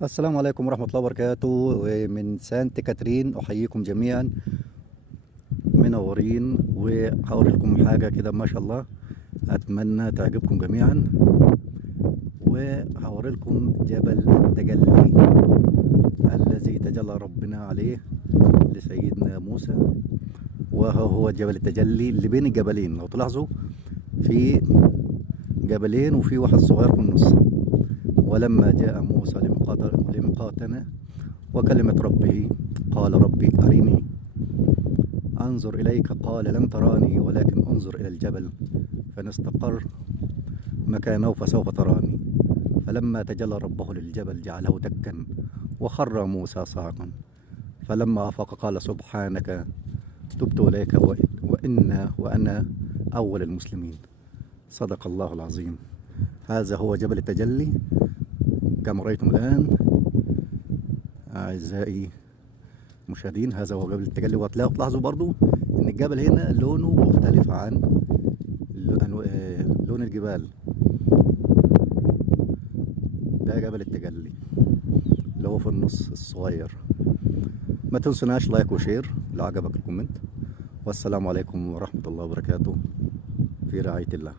السلام عليكم ورحمة الله وبركاته. ومن سانت كاترين أحييكم جميعا، منورين. وهوري لكم حاجة كده ما شاء الله، أتمنى تعجبكم جميعا. وهوري لكم جبل التجلي الذي تجلى ربنا عليه لسيدنا موسى، وهو جبل التجلي اللي بين الجبلين. لو تلاحظوا في جبلين وفي واحد صغير في النص. ولما جاء موسى لميقاتنا وكلمة ربه قال ربي أرني أنظر إليك، قال لن تراني ولكن انظر إلى الجبل فإن استقر مكانه فسوف تراني. فلما تجلى ربه للجبل جعله دكا وخر موسى صاعقا. فلما أفاق قال سبحانك تبت إليك وأنا أول المسلمين. صدق الله العظيم. هذا هو جبل التجلي كما رأيتم الآن أعزائي المشاهدين. هذا هو جبل التجلي. وتلاحظوا برضو إن الجبل هنا لونه مختلف عن لون الجبال. ده جبل التجلي اللي هو في النص الصغير. ما تنسوناش لايك وشير لو عجبك الكومنت. والسلام عليكم ورحمة الله وبركاته، في رعاية الله.